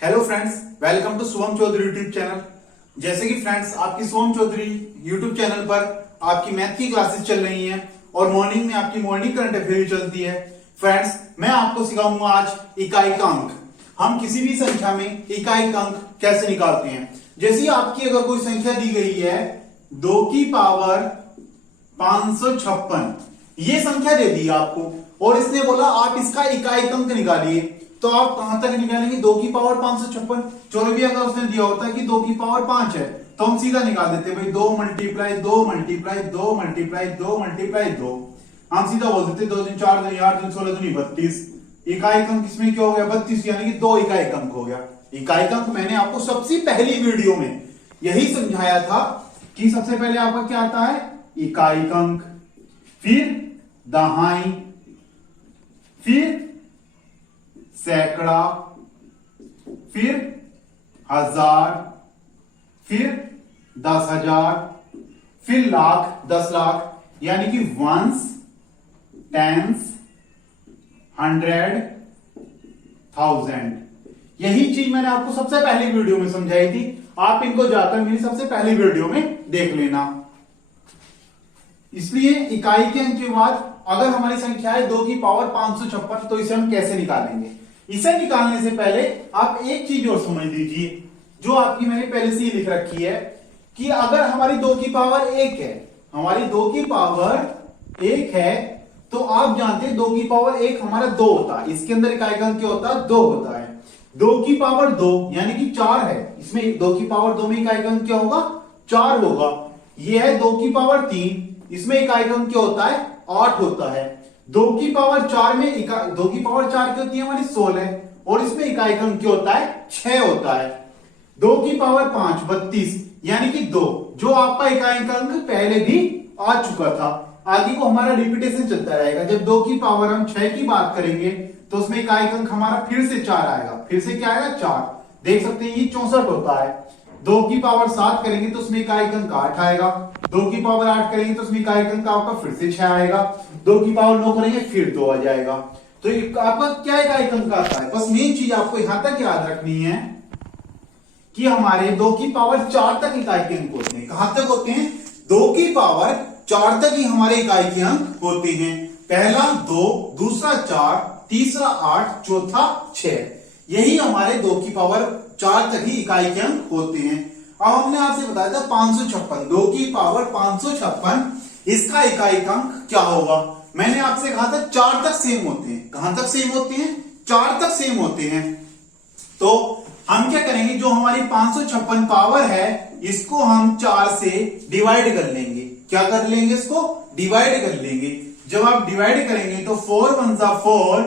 Hello friends, welcome to Shubham Chaudhary YouTube channel. जैसे कि friends, आपकी शुभम चौधरी यूट्यूब चैनल पर आपकी मैथ की क्लासेस चल रही हैं और मॉर्निंग में आपकी मॉर्निंग करंट अफेयर चलती है। फ्रेंड्स, मैं आपको सिखाऊंगा आज इकाई का अंक। हम किसी भी संख्या में इकाई का अंक कैसे निकालते हैं। जैसे आपकी अगर कोई संख्या दी गई है 2 की पावर 556, ये संख्या दे दी आपको और इसने बोला आप इसका इकाई का अंक निकालिए, तो आप कहां तक निकालेंगे? 2 की पावर 556। चलो भी अगर उसने दिया होता कि 2 की पावर 5 है तो हम सीधा निकाल देते भाई 2 मल्टीप्लाई 2 मल्टीप्लाई 2 मल्टीप्लाई 2 मल्टीप्लाई 2। हम सीधा बोल देते 2 दिन 4 दिन 8 दिन 16 दिन 32। इकाई अंक इसमें क्या हो गया? 32, यानी कि 2 इकाई अंक हो गया। इकाई अंक मैंने आपको सबसे पहली वीडियो में यही समझाया था कि सबसे पहले आपका क्या आता है? इकाई अंक, फिर दहाई, फिर सैकड़ा, फिर हजार, फिर 10,000, फिर लाख, 10 लाख, यानी कि वंस, टेंस, 100, 1000। यही चीज मैंने आपको सबसे पहली वीडियो में समझाई थी। आप इनको जाकर मेरी सबसे पहली वीडियो में देख लेना। इसलिए इकाई के अंक के बाद अगर हमारी संख्या है 2 की पावर 556, तो इसे हम कैसे निकालेंगे? इसे निकालने से पहले आप एक चीज और समझ लीजिए, जो आपकी मैंने पहले से ही लिख रखी है कि अगर हमारी 2 की पावर 1 है, हमारी 2 की पावर 1 है, तो आप जानते हैं 2 की पावर 1 हमारा 2 होता है। इसके अंदर इकाई का अंक क्या होता है? 2 होता है। 2 की पावर 2 यानी कि 4 है, इसमें 2 की पावर 2 में इकाई का अंक क्या होगा? 4 होगा। यह है 2 की पावर 3, इसमें इकाई का अंक क्या होता है? 8 होता है। 2 की पावर 4 में 2 की पावर 4 की होती है हमारी 16 और इसमें इकाई का अंक क्या होता है? 6 होता है। 2 की पावर 5 32, यानी कि 2, जो आपका इकाई का अंक पहले भी आ चुका था। आगे को हमारा रिपीटेशन चलता रहेगा। जब 2 की पावर हम 6 की बात करेंगे तो उसमें इकाई का अंक हमारा फिर से 4 आएगा। फिर से क्या आएगा? 4। देख सकते हैं ये 64 होता है। 2 की पावर 7 करेंगे तो उसमें इकाई का अंक 8 आएगा। 2 की पावर 8 करेंगे तो उसमें इकाई का अंक आपका फिर से 6 आएगा। 2 की पावर 9 करेंगे फिर 2 आ जाएगा। तो आपका क्या इकाई का अंक आता है? बस मेन चीज आपको यहां तक याद रखनी है कि हमारे 2 की पावर 4 तक इकाई के अंक होते हैं। कहां तक होते हैं? 2 की पावर 4 तक ही हमारे इकाई के अंक होते हैं। पहला 2, दूसरा 4, तीसरा 8, चौथा 6। यही हमारे 2 की पावर 4 तक ही इकाई के अंक होते हैं। अब हमने आपसे बताया था 556, 2 की पावर 556, इसका इकाई का अंक क्या होगा? मैंने आपसे कहा था 4 तक सेम होते हैं। कहां तक सेम होते हैं? 4 तक सेम होते हैं। तो हम क्या करेंगे? जो हमारी 556 पावर है इसको हम 4 से डिवाइड कर लेंगे। क्या कर लेंगे? इसको डिवाइड कर लेंगे। जब आप डिवाइड करेंगे तो 4 1 जा 4,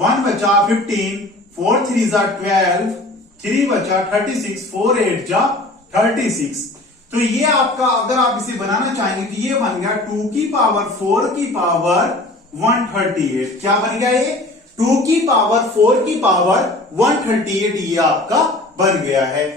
1 बचा 15, 4 3 जा 12, 3 बचा 36, 4 8 जा 36। तो ये आपका, अगर आप इसे बनाना चाहेंगे तो ये बन गया 2 की पावर 4 की पावर 138। क्या बन गया ये? 2 की पावर 4 की पावर 138 ये आपका बन गया है।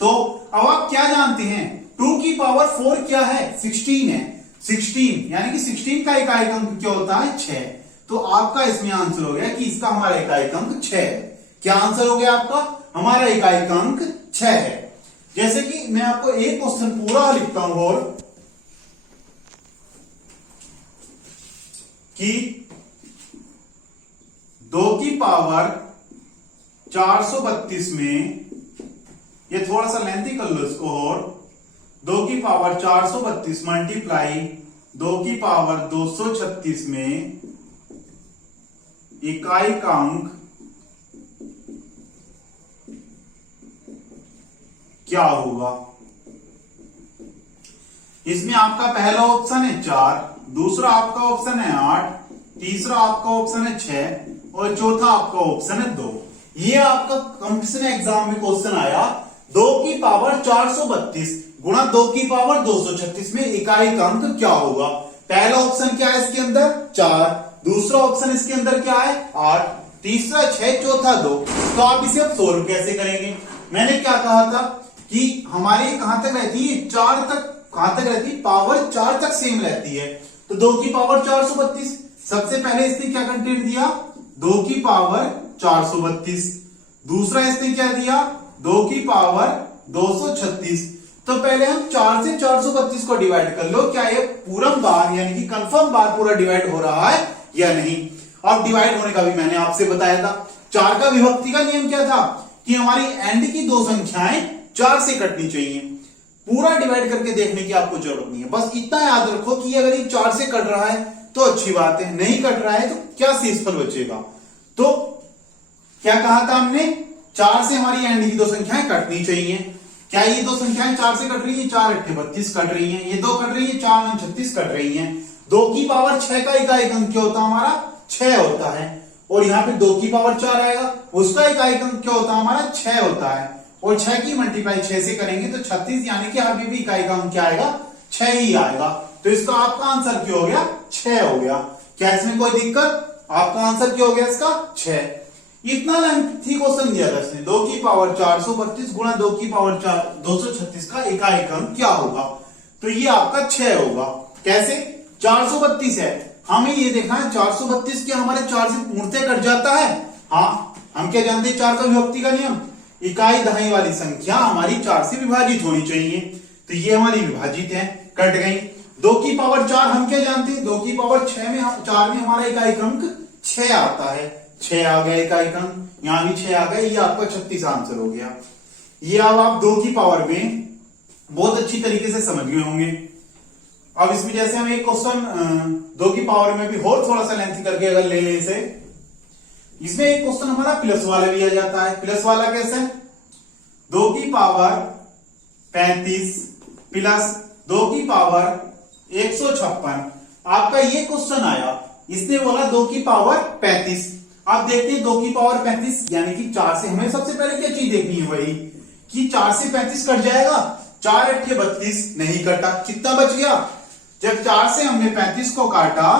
तो अब आप क्या जानते हैं? 2 की पावर 4 क्या है? 16 है। 16 यानी कि 16 का इकाई अंक क्या होता है? 6। तो आपका इसमें आंसर हो गया कि इसका हमारा इकाई अंक 6 है। क्या आंसर हो गया आपका? हमारा इकाई अंक 6 है। जैसे कि मैं आपको एक क्वेश्चन पूरा लिखता हूं और कि 2 की पावर 432 में, ये थोड़ा सा लेंथी कर लो इसको, और 2 की पावर 432 मल्टीप्लाई 2 की पावर 236 में इकाई का अंक क्या होगा? इसमें आपका पहला ऑप्शन है 4, दूसरा आपका ऑप्शन है 8, तीसरा आपका ऑप्शन है 6 और चौथा आपका ऑप्शन है 2। ये आपका कंपटीशन एग्जाम में क्वेश्चन आया 2 की पावर 432 गुणा 2 की पावर 236 में इकाई का अंक क्या होगा? पहला ऑप्शन क्या है इसके अंदर? 4, दूसरा ऑप्शन इसके अंदर क्या है? 8, तीसरा 6, चौथा 2। तो आप इसे अब सोल्व कैसे करेंगे? मैंने क्या कहा था कि हमारी कहां तक रहती है? 4 तक। कहां तक रहती है? पावर 4 तक सेम रहती है। तो 2 की पावर 432, सबसे पहले इसने क्या कंटेंट दिया? 2 की पावर 432, दूसरा इसने क्या दिया, 2 की पावर 236। तो पहले हम 4 से 432 को डिवाइड कर लो, क्या ये पूरम बार यानी कि कंफर्म बार पूरा डिवाइड हो रहा है या नहीं। अब डिवाइड होने का भी मैंने आपसे बताया था। 4 का विभक्ति का नियम क्या था कि हमारी एंड की दो संख्याएं 4 से कटनी चाहिए। पूरा डिवाइड करके देखने की आपको जरूरत नहीं है, बस इतना याद रखो कि अगर ये 4 से कट रहा है तो अच्छी बात है, नहीं कट रहा है तो क्या शेषफल बचेगा। तो क्या कहा था हमने, 4 से हमारी एंड की दो संख्याएं कटनी चाहिए। क्या ये दो संख्याएं 4 से कट रही है, 4 8 32 कट रही हैं, ये दो कट रही है, 4 9 36 कट रही हैं। 2 की पावर 6 का इकाई अंक क्या होता है हमारा, 6 होता है। और यहाँ पे 2 की पावर 4 आएगा, उसका इकाई अंक क्या होता है हमारा, 6 होता है। और 6 की मल्टीप्लाई 6 से करेंगे तो 36, यानी कि अभी भी इकाई का अंक क्या आएगा, 6 ही आएगा। तो इसका आपका आंसर क्या हो गया, 6 हो गया। क्या इसमें कोई दिक्कत, आपका आंसर क्या हो गया इसका, 6। इतना लेंथी क्वेश्चन दिया था इसने, 2 की पावर 432 गुणा 2 की पावर 236 का इकाई अंक क्या होगा। तो ये आपका 6 होगा। कैसे, 432 है, हमें ये देखना है 432 क्या हमारे 4 से पूर्णतः कट जाता है। हाँ, हम क्या जानते हैं 4 का विभक्ति का नियम, इकाई दहाई वाली संख्या हमारी 4 से विभाजित होनी चाहिए। तो ये हमारी विभाजित है, कट गई। 2 की पावर 4 हम क्या जानते हैं, 2 की पावर 4 में हमारा इकाई अंक 6 आता है, 6 आ गया इकाई अंक, यहां भी 6 आ गया, ये आपका 36 आंसर हो गया। ये अब आप 2 की पावर में बहुत अच्छी तरीके से समझ गए होंगे। अब इसमें जैसे हम एक क्वेश्चन 2 की पावर में भी और थोड़ा सा लेंथी करके अगर ले ले इसे, इसमें एक क्वेश्चन हमारा प्लस वाला भी आ जाता है। प्लस वाला कैसे, 2 की पावर 35 प्लस 2 की पावर 156। आपका ये क्वेश्चन आया, इसने बोला 2 की पावर 35। आप देखते हैं 2 की पावर 35 यानी कि 4 से हमें सबसे पहले क्या चीज देखनी है वही कि 4 से 35 कट जाएगा। 4 8 32 नहीं कटा, कितना बच गया, जब 4 से हमने 35 को काटा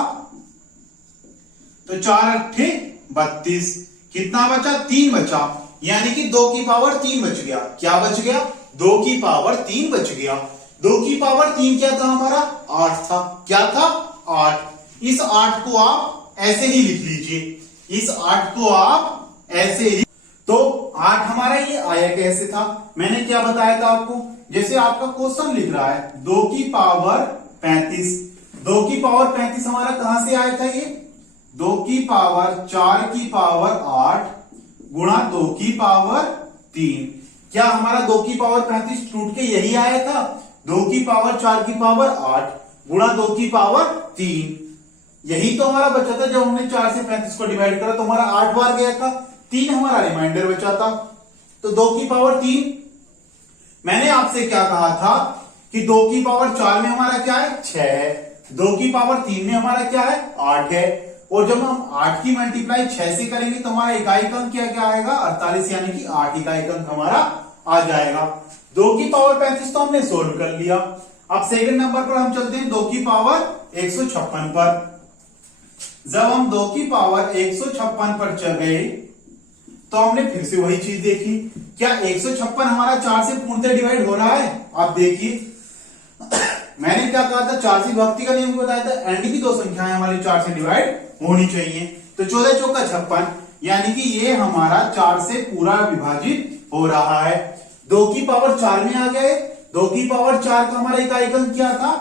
तो 4 8 32, कितना बचा, 3 बचा, यानी कि 2 की पावर 3 बच गया। क्या बच गया, 2 की पावर 3 बच गया। 2 की पावर 3 क्या था हमारा, 8 था। क्या था, 8। इस 8 को आप ऐसे ही लिख लीजिए, इस 8 को आप ऐसे ही। तो 8 हमारा ये आया कैसे था, मैंने क्या बताया था आपको, जैसे आपका क्वेश्चन लिख रहा है 2 की पावर 35, 2 की पावर 35 हमारा कहां से आया था, ये 2 की पावर 4 की पावर 8 गुणा 2 की पावर 3। क्या हमारा 2 की पावर 35 टूट के यही आया था, 2 की पावर 4 की पावर 8 गुणा 2 की पावर 3। यही तो हमारा बचा था, जब हमने 4 से 35 को डिवाइड करा तो हमारा 8 बार गया था, 3 हमारा रिमाइंडर बचा था। तो 2 की पावर 3, मैंने आपसे क्या कहा था कि 2 की पावर 4 में हमारा क्या है, 6 है, 2 की पावर 3 में हमारा क्या है, 8 है। और जब हम 8 की मल्टीप्लाई 6 से करेंगे तो हमारा इकाई अंक क्या क्या आएगा, 48, यानी कि 8 इकाई अंक हमारा आ जाएगा। 2 की पावर 35 तो हमने सोल्व कर लिया। अब सेकंड नंबर पर हम चलते हैं 2 की पावर 156 पर। जब हम 2 की पावर 156 पर चल गए तो हमने फिर से वही चीज देखी, क्या 156 हमारा 4 से पूर्णतः डिवाइड हो रहा है। आप देखिए मैंने क्या कहा था, 4 से विभक्ति का नियम बताया था, एंड की दो संख्याएं हमारी 4 से डिवाइड होनी चाहिए। तो 14 चौका 56, यानी कि ये हमारा 4 से पूरा विभाजित हो रहा है। 2 की पावर 4 में आ गए, 2 की पावर 4 का हमारा इकाई अंक क्या था,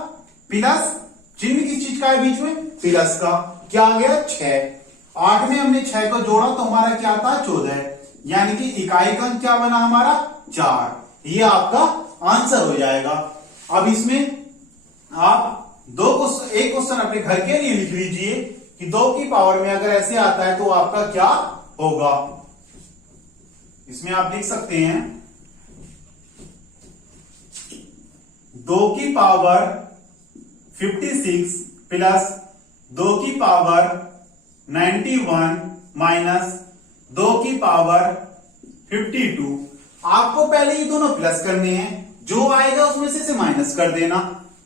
प्लस, चिन्ह किस चीज का है बीच में, प्लस का, क्या आ गया, 6। 8 में हमने 6 को जोड़ा तो हमारा क्या था, 14, यानी कि इकाई अंक क्या बना हमारा, 4। ये आपका आंसर हो जाएगा। अब इसमें आप एक क्वेश्चन अपने घर के लिए लिख लीजिए कि 2 की पावर में अगर ऐसे आता है तो आपका क्या होगा। इसमें आप लिख सकते हैं 2 की पावर 56 प्लस 2 की पावर 91 माइनस 2 की पावर 52। आपको पहले ये दोनों प्लस करने हैं, जो आएगा उसमें से माइनस कर देना,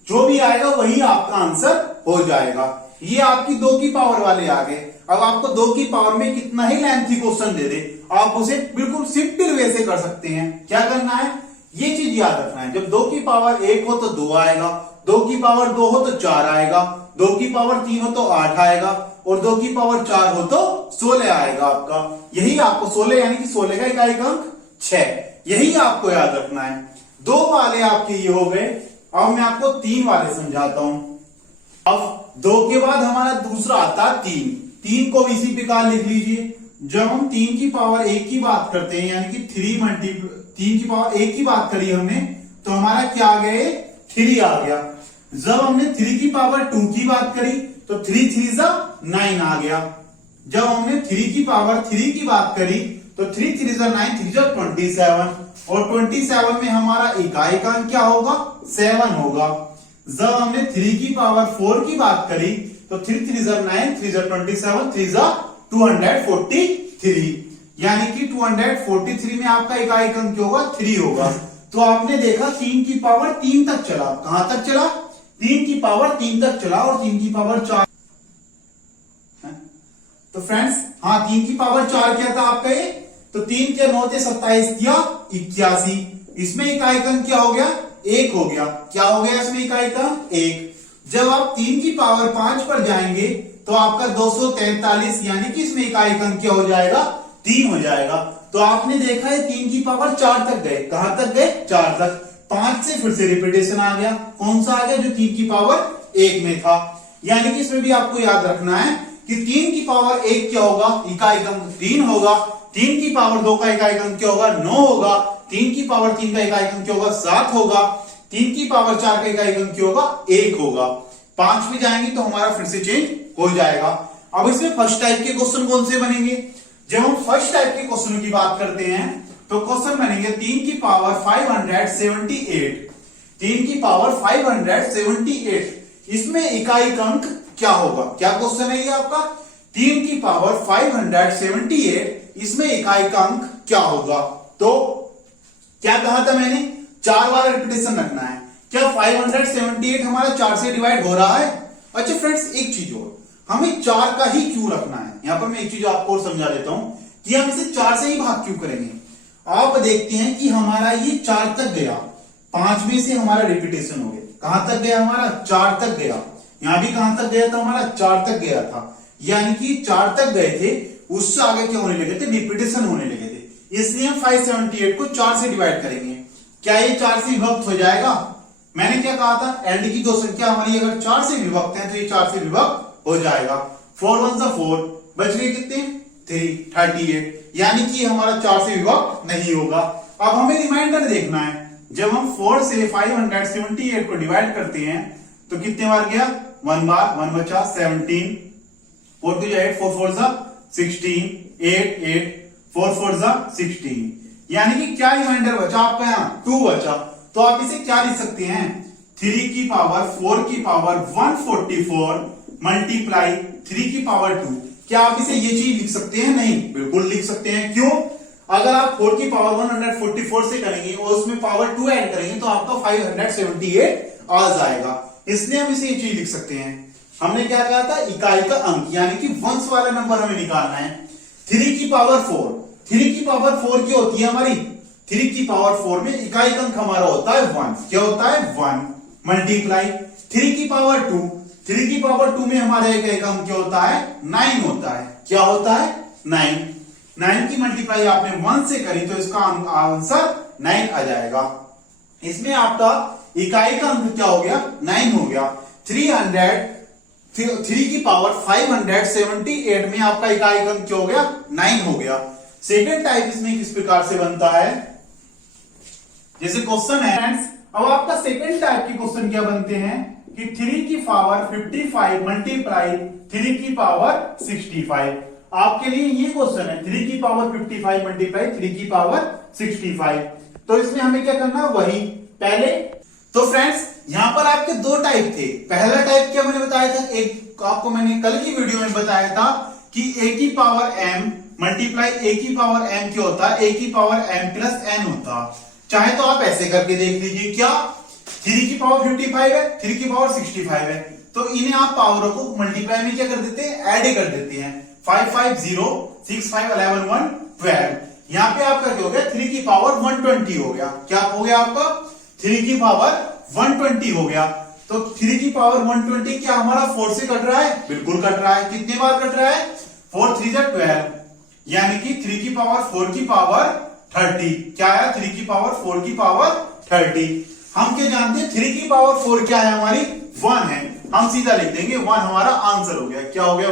जो भी आएगा वही आपका आंसर हो जाएगा। ये आपकी 2 की पावर वाले आ गए। अब आपको 2 की पावर में कितना ही लेंथी क्वेश्चन दे दे, आप उसे बिल्कुल सिंपल वे से कर सकते हैं। क्या करना है, ये चीज याद रखना है, जब 2 की पावर 1 हो तो 2 आएगा, 2 की पावर 2 हो तो 4 आएगा, 2 की पावर 3 हो तो 8 आएगा, और 2 की पावर 4 हो तो 16 आएगा आपका। यही आपको 16 यानी कि 16 का इकाई अंक 6, यही आपको याद रखना है। 2 वाले आपके ये हो गए। अब मैं आपको 3 वाले समझाता हूं। अब 2 के बाद हमारा दूसरा आता है 3। 3 को इसी प्रकार लिख लीजिए। जब हम 3 की पावर 1 की बात करते हैं यानी कि 3 की पावर 1 की बात करी हमने, तो हमारा क्या आ गया, 3 आ गया। जब हमने 3 की पावर 2 की बात करी तो 3 3 जा 9 आ गया। जब हमने 3 की पावर 3 की बात करी तो 3 3 जा 9, 3 जा 27, और 27 में हमारा इकाई का अंक क्या होगा, 7 होगा। जब हमने 3 की पावर 4 की बात करी तो 3 3 जा 9, 3 जा 27, 3 जा 243, यानी कि 243 में आपका इकाई अंक क्या होगा, 3 होगा। तो आपने देखा 3 की पावर 3 तक चला। कहां तक चला, 3 की पावर 3 तक चला, और 3 की पावर 4। तो फ्रेंड्स, हाँ 3 की पावर 4 क्या था आपका ये, तो 3 के 9 थे 27 या 81। इसमें इकाई अंक क्या हो गया, 1 हो गया। क्या हो गया इसमें इकाई अंक, 1। जब आप 3 की पावर 5 पर जाएंगे तो आपका 243, यानी कि इसमें इकाई अंक क्या हो जाएगा, 3 हो जाएगा। तो आपने देखा है 3 की पावर 4 तक गए। कहां तक गए, 4 तक। 5 से फिर से रिपीटेशन आ गया। कौन सा आ गया, जो 3 की पावर 1 में था। यानी कि इसमें भी आपको याद रखना है कि 3 की पावर 1 क्या होगा, इकाई अंक 3 होगा। 3 की पावर 2 का इकाई अंक क्या होगा, 9 होगा। 3 की पावर 3 का इकाई अंक क्या होगा, 7 होगा। 3 की पावर 4 का इकाई अंक क्या होगा, 1 होगा। 5 में जाएंगे तो हमारा फिर से चेंज हो जाएगा। अब इसमें फर्स्ट टाइप के क्वेश्चन कौन से बनेंगे, जब हम फर्स्ट टाइप के क्वेश्चन की बात करते हैं तो क्वेश्चन बनेंगे 3 की पावर 578। 3 की पावर 578, इसमें इकाई अंक क्या होगा, क्या क्वेश्चन है ये आपका, 3 की पावर 578, इसमें इकाई का अंक क्या होगा। तो क्या कहा था मैंने, 4 बार रिपीटेशन रखना है। क्या 578 हमारा 4 से डिवाइड हो रहा है। अच्छा फ्रेंड्स, एक चीज और, हमें 4 का ही क्यों रखना है। यहां पर मैं एक चीज आपको और समझा देता हूं कि हम इसे 4 से ही भाग क्यों करेंगे। आप देखते हैं कि हमारा ये 4 तक गया, 5 में से हमारा रिपीटेशन हो गया। कहां तक गया हमारा, 4 तक गया। यहां भी कहां तक गया था हमारा, 4 तक गया था। यानी कि 4 तक गए थे, उससे आगे क्या होने लगे थे, रिपीटेशन होने लगे थे। इसलिए हम 578 को 4 से डिवाइड करेंगे। क्या ये 4 से विभक्त हो जाएगा। मैंने क्या कहा था, एंड की दो संख्या हमारी अगर 4 से विभक्त है तो ये 4 से विभक्त हो जाएगा। 4 1 जा 4, बच गए कितने, 3 38, यानी कि हमारा 4 से विभक्त नहीं होगा। अब हमें रिमाइंडर देखना है, जब हम 4 से 578 को डिवाइड करते हैं तो कितने बार गया, 1 बार, 1 बचा 17, 4 2 8, 4 4 जा 16, 8 8, 4 4 जा 16, यानी कि क्या रिमाइंडर बचा आपका, यहाँ 2 बचा। तो आप इसे क्या लिख सकते हैं, 3 की पावर 4 की पावर 144 मल्टीप्लाई 3 की पावर 2। क्या आप इसे ये चीज लिख सकते हैं, नहीं, बिल्कुल लिख सकते हैं। क्यों, अगर आप 4 की पावर 144 से करेंगे और उसमें पावर 2 ऐड करेंगे तो आपका 578 आ जाएगा। इसलिए हम इसे ये चीज लिख सकते हैं। हमने क्या कहा था, इकाई का अंक, यानी कि वंश वाला नंबर हमें निकालना है। 3 की पावर 4, 3 की पावर 4 क्या होती है हमारी, 3 की पावर 4 में इकाई अंक हमारा होता है 1। क्या होता है, 1 मल्टीप्लाई 3 की पावर 2, 3 की पावर 2 में हमारा इकाई अंक क्या होता है, 9 होता है। क्या होता है, 9। 9 की मल्टीप्लाई आपने 1 से करी तो इसका आंसर 9 आ जाएगा। इसमें आपका इकाई का अंक क्या हो गया, 9 हो गया। 3 की पावर 578 में आपका इकाई अंक क्या हो गया, 9 हो गया। सेकेंड टाइप इसमें किस प्रकार से बनता है, जैसे क्वेश्चन है फ्रेंड्स। अब आपका सेकेंड टाइप के क्वेश्चन क्या बनते हैं कि 3 की पावर 55 मल्टीप्लाई 3 की पावर 65। आपके लिए ये क्वेश्चन है, 3 की पावर 55 मल्टीप्लाई 3 की पावर 65। तो इसमें हमें क्या करना, वही पहले। तो फ्रेंड्स, यहां पर आपके 2 टाइप थे। पहला टाइप क्या मैंने बताया था, एक आपको मैंने कल की वीडियो में बताया था कि a की पावर m मल्टीप्लाई a की पावर m क्या होता है, a की पावर m प्लस n होता। चाहे तो आप ऐसे करके देख लीजिए, क्या 3 की पावर 55 है, 3 की पावर 65 है, तो इन्हें आप पावरों को मल्टीप्लाई में क्या कर देते हैं, ऐड कर देते हैं। 5 5 0 6 5 11 1 12। यहां पे आपका क्या हो गया, 3 की पावर 120 हो गया। क्या हो गया आपका, 3 की पावर 120 हो गया। तो 3 की पावर 120 क्या हमारा 4 से कट रहा है, बिल्कुल कट रहा है। कितने बार कट रहा है, 4 3 जा 12, यानी कि 3 की पावर 4 की पावर 30। क्या है? 3 की पावर 4 की पावर 30। हम क्या जानते हैं? 3 की पावर 4 क्या है हमारी? 1 है। हम सीधा लिख देंगे 1 हमारा आंसर हो गया। क्या हो गया?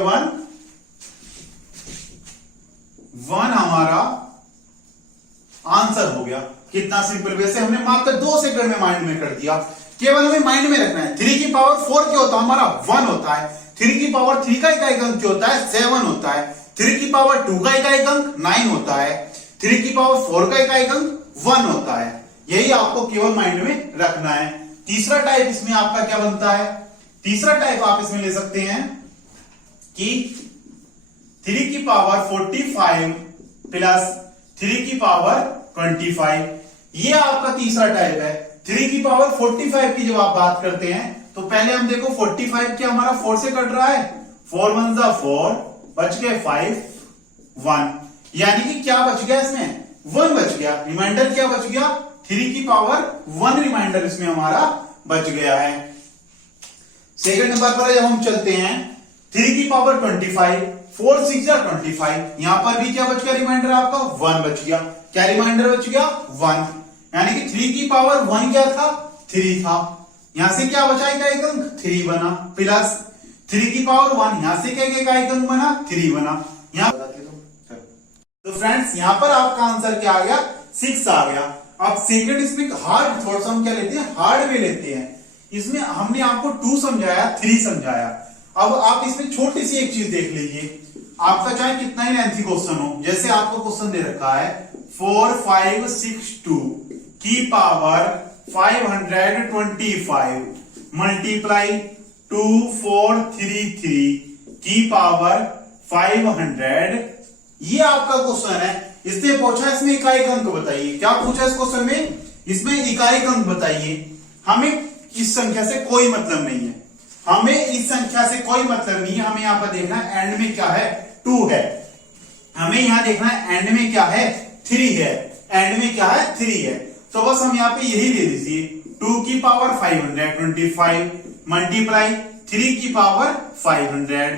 1 हमारा आंसर हो गया। कितना सिंपल, वैसे हमने मात्र 2 सेकंड में माइंड में कर दिया। केवल हमें माइंड में रखना है 3 की पावर 4 क्या होता है? हमारा 1 होता है। 3 की पावर 3 का इकाई अंक क्या होता है? 7 होता है। 3 की पावर 2 का इकाई अंक 9 होता है। 3 की पावर 4 का इकाई अंक 1 होता है। यही आपको केवल माइंड में रखना है। तीसरा टाइप इसमें आपका क्या बनता है? तीसरा टाइप आप इसमें ले सकते हैं कि 3 की पावर 45 प्लस 3 की पावर 25। ये आपका तीसरा टाइप है। 3 की पावर 45 की जब आप बात करते हैं तो पहले हम देखो 45 क्या हमारा 4 से कट रहा है? 4 1 जा 4, बच गए 5 1, यानी कि क्या बच गया इसमें? 1 बच गया। रिमाइंडर क्या बच गया? 3 की पावर 1 रिमाइंडर इसमें हमारा बच गया है। सेकंड नंबर पर जब हम चलते हैं 3 की पावर 25, 4 6 जा 25, यहां पर भी क्या बच गया? रिमाइंडर आपका 1 बच गया। क्या रिमाइंडर बच गया? 1, यानी कि 3 की पावर 1 क्या था? 3 था। यहां से क्या बचा? इकाई अंक 3 बना, प्लस 3 की पावर 1, यहां से क्या इकाई अंक बना? 3 बना। यहां तो फ्रेंड्स यहां पर आपका आंसर क्या आ गया? 6 आ गया। अब सेकंड इसमें हार्ड, थोड़ा सा हम क्या लेते हैं? हार्ड में लेते हैं। इसमें हमने आपको 2 समझाया, 3 समझाया। अब आप इसमें छोटी सी एक चीज देख लीजिए। आपका चाहे कितना ही लेंथी क्वेश्चन हो, जैसे आपको क्वेश्चन दे रखा है 4 5 6 2 की पावर 525 मल्टीप्लाई 2 4 3 3 की पावर 500। ये आपका क्वेश्चन है। इसने पूछा इसमें इकाई अंक बताइए। क्या पूछा इस क्वेश्चन में? इसमें इकाई अंक बताइए। हमें इस संख्या से कोई मतलब नहीं है। हमें इस संख्या से कोई मतलब नहीं है। हमें यहां पर देखना है एंड में क्या है? 2 है। हमें यहां देखना है एंड में क्या है? 3 है। एंड में क्या है? 3 है। तो बस हम यहां पे यही ले लीजिए 2 की पावर 525 मल्टीप्लाई 3 की पावर 500।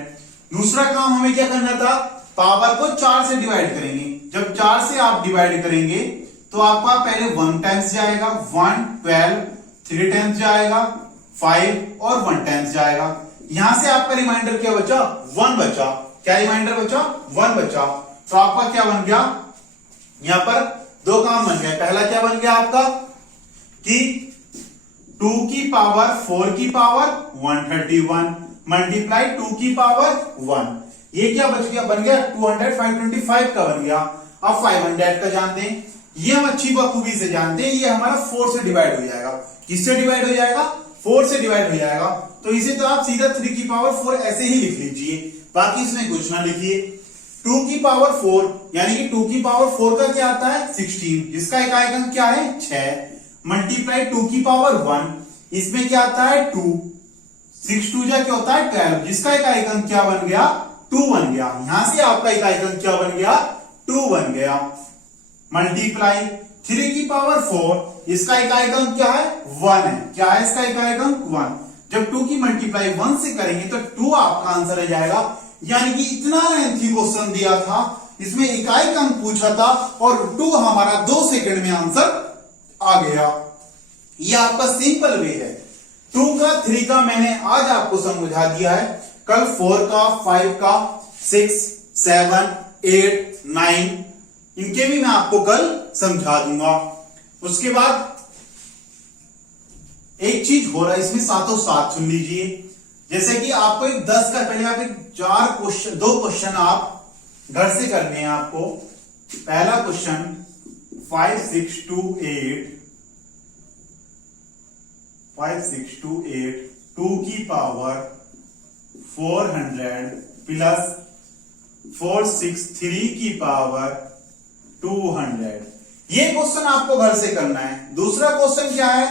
दूसरा काम हमें क्या करना था? पावर को 4 से डिवाइड करेंगे। जब 4 से आप डिवाइड करेंगे तो आपका पहले 1 टाइम्स जाएगा, 1 12, 3 टाइम्स जाएगा 5 और 1 टाइम्स जाएगा। यहां से आपका रिमाइंडर क्या बचा? 1 बचा। क्या रिमाइंडर बचा? 1 बचा। तो आपका क्या बन गया? यहां पर 2 काम बन गए। पहला क्या बन गया आपका कि 2 की पावर 4 की पावर 131 मल्टीप्लाई 2 की पावर 1। ये क्या बच गया? बन गया 200 525 का बन गया। अब 500 का जानते हैं, ये हम अच्छी बखूबी से जानते हैं। ये हमारा 4 से डिवाइड हो जाएगा। किससे डिवाइड हो जाएगा? 4 से डिवाइड हो जाएगा। तो इसे तो आप सीधा 3 की पावर 4 ऐसे ही लिख लीजिए, बाकी इसमें कुछ ना लिखिए। 2 की पावर 4 यानी कि 2 की पावर 4 का क्या आता है? 16, जिसका इकाई अंक क्या है? 6 मल्टीप्लाई 2 की पावर 1, इसमें क्या आता है? 2 6 2 जा क्या होता है? 12, जिसका इकाई अंक क्या बन गया? 2 बन गया। यहां से आपका इकाई अंक क्या बन गया? 2 बन गया। मल्टीप्लाई 3 की पावर 4, इसका इकाई अंक क्या है? 1 है। क्या है इसका इकाई अंक? 1। जब 2 की मल्टीप्लाई 1 से करेंगे तो 2 आपका आंसर आ जाएगा। यानी कि इतना लेंथी क्वेश्चन दिया था, इसमें इकाई अंक पूछा था और 2 हमारा 2 सेकंड में आंसर आ गया। ये आपका सिंपल वे है। 2 का 3 का मैंने आज आपको समझा दिया है। कल 4 का 5 का 6 7 8 9 इनके भी मैं आपको कल समझा दूंगा। उसके बाद एक चीज हो रहा है इसमें, साथों साथ सुन लीजिए। जैसे कि आपको एक 10 का पहले आप एक 2 क्वेश्चन आप घर से करने हैं आपको। पहला क्वेश्चन 5 6 2 8 2 की पावर 400 प्लस 4 6 3 की पावर 200। ये क्वेश्चन आपको घर से करना है। दूसरा क्वेश्चन क्या है?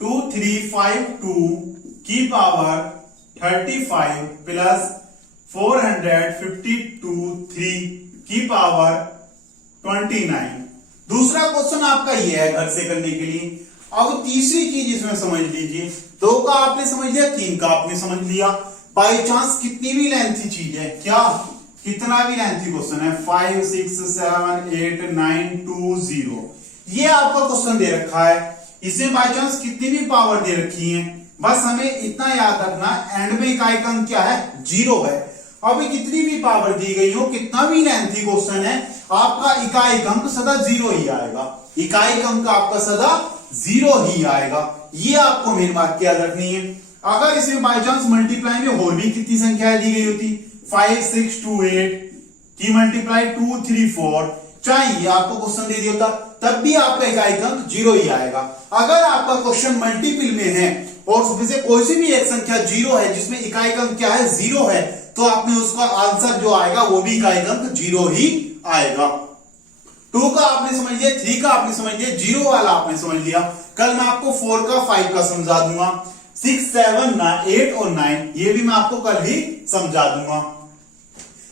2 3 5 2 की पावर 35 प्लस 452 3 की पावर 29। दूसरा क्वेश्चन आपका ये है घर से करने के लिए। अब तीसरी चीज इसमें समझ लीजिए। 2 का आपने समझ लिया, 3 का आपने समझ लिया। बाई चांस कितनी भी लेंथी चीज है, क्या कितना भी लेंथी क्वेश्चन है, 5 6 7 8 9 2 0, ये आपका क्वेश्चन दे रखा है, इसमें बाई चांस कितनी भी पावर दे रखी है, बस हमें इतना याद रखना एंड में इकाई अंक क्या है, 0 है। अभी कितनी भी पावर दी गई हो, कितना भी लेंथी क्वेश्चन है, आपका इकाई अंक सदा 0 ही आएगा, इकाई अंक आपका सदा 0 ही आएगा। ये आपको मेन बात याद रखनी है। अगर इसमें बाई चांस मल्टीप्लाई में और भी कितनी संख्याएं दी गई होती, 5 6 2 8 की मल्टीप्लाई 2 3 4, चाहिए आपको क्वेश्चन दे दिया होता, तब भी आपका इकाई अंक 0 ही आएगा। अगर आपका क्वेश्चन मल्टीपल में है और उसमें से कोई सी भी एक संख्या 0 है जिसमें इकाई अंक क्या है, 0 है, तो आपने उसका आंसर जो आएगा वो भी इकाई अंक 0 ही आएगा। 2 का आपने समझ लिया, 3 का आपने समझ लिया, 0 वाला आपने समझ लिया। कल मैं आपको 4 का 5 का समझा दूंगा, 6 7 8 और 9 ये भी मैं आपको कल ही समझा दूंगा।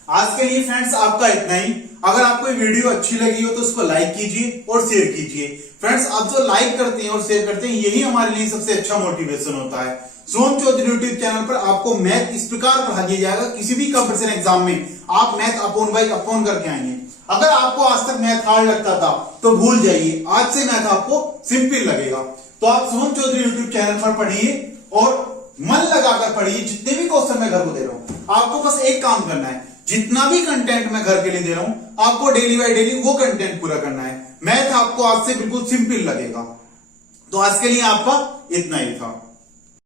आज के लिए फ्रेंड्स आपका इतना ही। अगर आपको ये वीडियो अच्छी लगी हो तो उसको लाइक कीजिए और शेयर कीजिए। फ्रेंड्स, आप जो लाइक करते हैं और शेयर करते हैं यही हमारे लिए सबसे अच्छा मोटिवेशन होता है। सोम चौधरी यूट्यूब चैनल पर आपको मैथ इस प्रकार पढ़ा दिया जाएगा, किसी भी कंपटीशन एग्जाम में आप मैथ अपॉन बाई अपॉन करके आएंगे। अगर आपको आज तक मैथ हार्ड लगता था तो भूल जाइए, आज से मैथ आपको सिंपल लगेगा। तो आप सोम चौधरी यूट्यूब चैनल पर पढ़िए और मन लगाकर पढ़िए। जितने भी क्वेश्चन मैं घर को दे रहा हूं, आपको बस एक काम करना है, जितना भी कंटेंट मैं घर के लिए दे रहा हूं आपको डेली बाय डेली वो कंटेंट पूरा करना है। मैथ आपको आज से बिल्कुल सिंपल लगेगा। तो आज के लिए आपका इतना ही था।